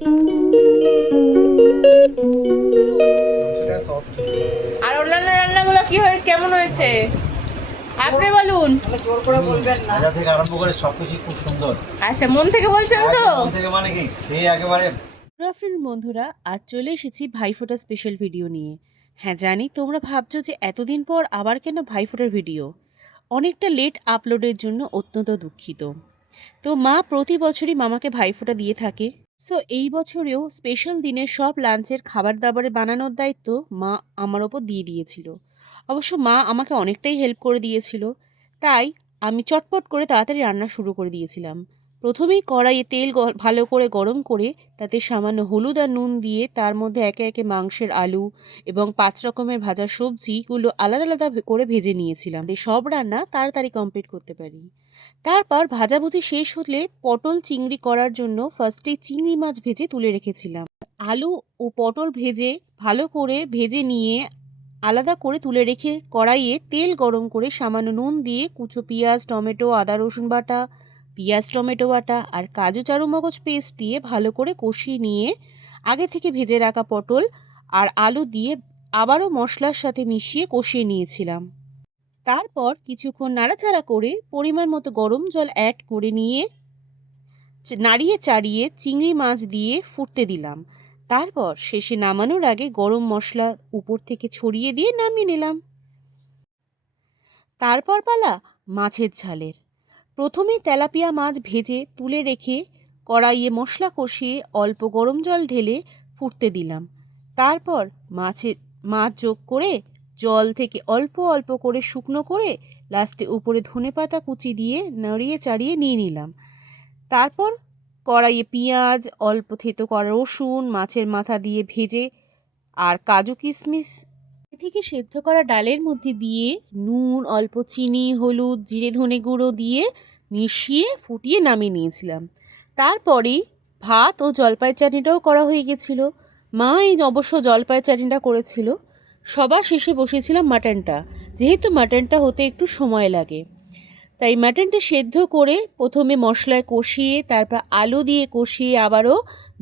আর অন্যান্য রান্নাগুলো কি হয়েছে, কেমন হয়েছে আপনি বলুন। জোর করে বলবেন না। ভাজা থেকে আরম্ভ করে সবকিছু খুব সুন্দর। আচ্ছা, মন থেকে বলছেন তো? মন থেকে মানে কি সেই একেবারে। গুড আফটারনুন বন্ধুরা, আজ চলে এসেছি ভাইফোঁটা স্পেশাল ভিডিও নিয়ে। হ্যাঁ জানি তোমরা ভাবছো যে এতদিন পর আবার কেন ভাইফোঁটার ভিডিও। অনেকটা লেট আপলোডের জন্য অত্যন্ত দুঃখিত। তো মা প্রতি বছরই মামাকে ভাইফোঁটা দিয়ে থাকে। সো এই বছরেও স্পেশাল দিনের সব লাঞ্চের খাবার দাবারের বানানোর দায়িত্ব মা আমার ওপর দিয়ে দিয়েছিল। অবশ্য মা আমাকে অনেকটাই হেল্প করে দিয়েছিল, তাই আমি চটপট করে তাড়াতাড়ি রান্না শুরু করে দিয়েছিলাম। প্রথমেই কড়াইয়ে তেল ভালো করে গরম করে তাতে সামান্য হলুদ আর নুন দিয়ে তার মধ্যে একে একে মাংসের আলু এবং 5 রকমের ভাজা সবজিগুলো আলাদা আলাদা করে ভেজে নিয়েছিলাম, সব রান্না তাড়াতাড়ি কমপ্লিট করতে পারি। তারপর ভাজাভুজি শেষ হলে পটল চিংড়ি করার জন্য ফার্স্টে চিংড়ি মাছ ভেজে তুলে রেখেছিলাম। আলু ও পটল ভেজে ভালো করে ভেজে নিয়ে আলাদা করে তুলে রেখে কড়াইয়ে তেল গরম করে সামান্য নুন দিয়ে কুচো পেঁয়াজ, টমেটো, আদা রসুন বাটা, পেঁয়াজ টমেটো বাটা আর কাজু চারুমগজ পেস্ট দিয়ে ভালো করে কষিয়ে নিয়ে আগে থেকে ভেজে রাখা পটল আর আলু দিয়ে আবারও মশলার সাথে মিশিয়ে কষিয়ে নিয়েছিলাম। তারপর কিছুক্ষণ নাড়াচাড়া করে পরিমাণ মতো গরম জল অ্যাড করে নিয়ে নাড়িয়ে চাড়িয়ে চিংড়ি মাছ দিয়ে ফুটতে দিলাম। তারপর শেষে নামানোর আগে গরম মশলা উপর থেকে ছড়িয়ে দিয়ে নামিয়ে নিলাম। তারপর পালা মাছের ঝালের। প্রথমে তেলাপিয়া মাছ ভেজে তুলে রেখে কড়াইয়ে মশলা কষিয়ে অল্প গরম জল ঢেলে ফুটতে দিলাম। তারপর মাছ যোগ করে জল থেকে অল্প অল্প করে শুকনো করে লাস্টে উপরে ধনেপাতা কুচি দিয়ে নাড়িয়ে চাড়িয়ে নিয়ে নিলাম। তারপর কড়াইয়ে পেঁয়াজ, অল্প থেতো করা রসুন, মাছের মাথা দিয়ে ভেজে আর কাজু কিশমিশ থেকে সেদ্ধ করা ডালের মধ্যে দিয়ে নুন, অল্প চিনি, হলুদ, জিরে ধনে গুঁড়ো দিয়ে মিশিয়ে ফুটিয়ে নামিয়ে নিয়েছিলাম। তারপরেই ভাত ও জলপাই চাটনিটাও করা হয়ে গেছিলো। মা এই অবশ্য জলপাই চাটনিটা করেছিল। সবার শেষে বসেছিলাম মাটনটা, যেহেতু মাটনটা হতে একটু সময় লাগে, তাই মাটনটা সেদ্ধ করে প্রথমে মশলায় কষিয়ে তারপর আলু দিয়ে কষিয়ে আবারও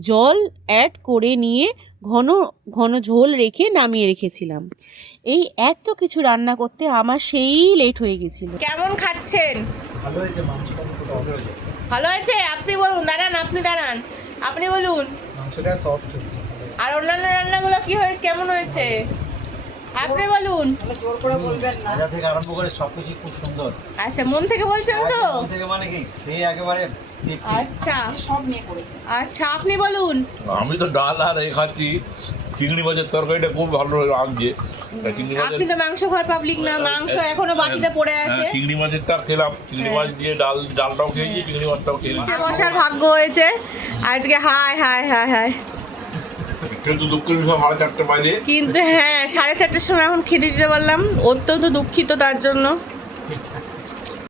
জল অ্যাড করে নিয়ে ঘন ঘন ঝোল রেখে নামিয়ে রেখেছিলাম। এই এত কিছু রান্না করতে আমার সেই লেট হয়ে গেছিল। কেমন খাচ্ছেন? ভালো হয়েছে, মাংসটা সফট হয়েছে। ভালো হয়েছে? আপনি বলুন। দাঁড়ান, আপনি বলুন। মাংসটা সফট হয়েছে। আর অন্যান্য রান্নাগুলো কি হয়েছে, কেমন হয়েছে আপনি বলুন। জোর করে বলবেন না। ভাজা থেকে আরম্ভ করে সবকিছু খুব সুন্দর। আচ্ছা, মন থেকে বলছেন তো? মন থেকে মানে কি সেই একেবারে তৃপ্তি। আচ্ছা সব নিয়ে করেছে। আচ্ছা, আপনি বলুন। আমি তো ডাল আর এই খাচ্ছি। চিংড়ি মাছের তরকারিটা খুব ভালো লাগছে। চিংড়ি মাছের আপনি তো মাংস ঘর পাবলিক না, মাংস এখনো বাটিতে পড়ে আছে। চিংড়ি মাছেরটা খেলাম, চিংড়ি মাছ দিয়ে ডালটাও খেয়েছি, চিংড়ি মাছটাও খেয়েছি। নিচে বসার ভাগ্য হয়েছে আজকে। হায় হায় হায় হায়। কিন্তু দুঃখের বিষয় 4:30 বাজে। কিন্তু হ্যাঁ, 4:30টার সময় এখন খেতে দিতে পারলাম, অত্যন্ত দুঃখিত তার জন্য।